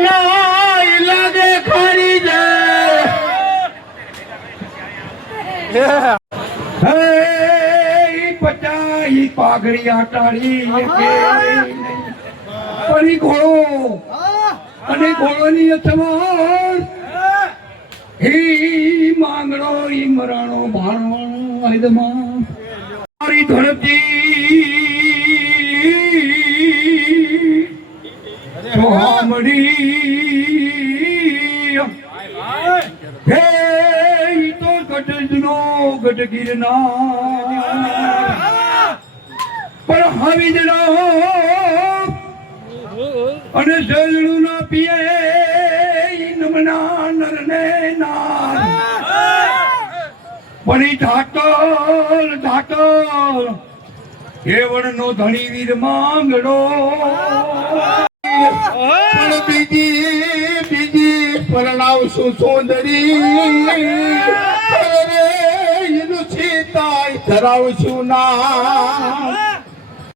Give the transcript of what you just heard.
ના લાગે ખરી જાય હે પચાઈ પાઘડી આટાડી પરી ઘોડો અને ઘોડોની અથવાણ હી માંગણો ઈ મરાણો ભાણો આયદમાં મારી ધરતી સોહામણી હે ઈ તો ગઢનો ગઢ ગિરનાર પણ હવીજનો અને સજણું ના પીએ નમના નરને નાર પણ ઈ ઢાકલ કેવળ નો ધણી વીર માંગડો પણ બીજી પરણાવશું સુંદરી એનું સીતાય ધરાવશું ના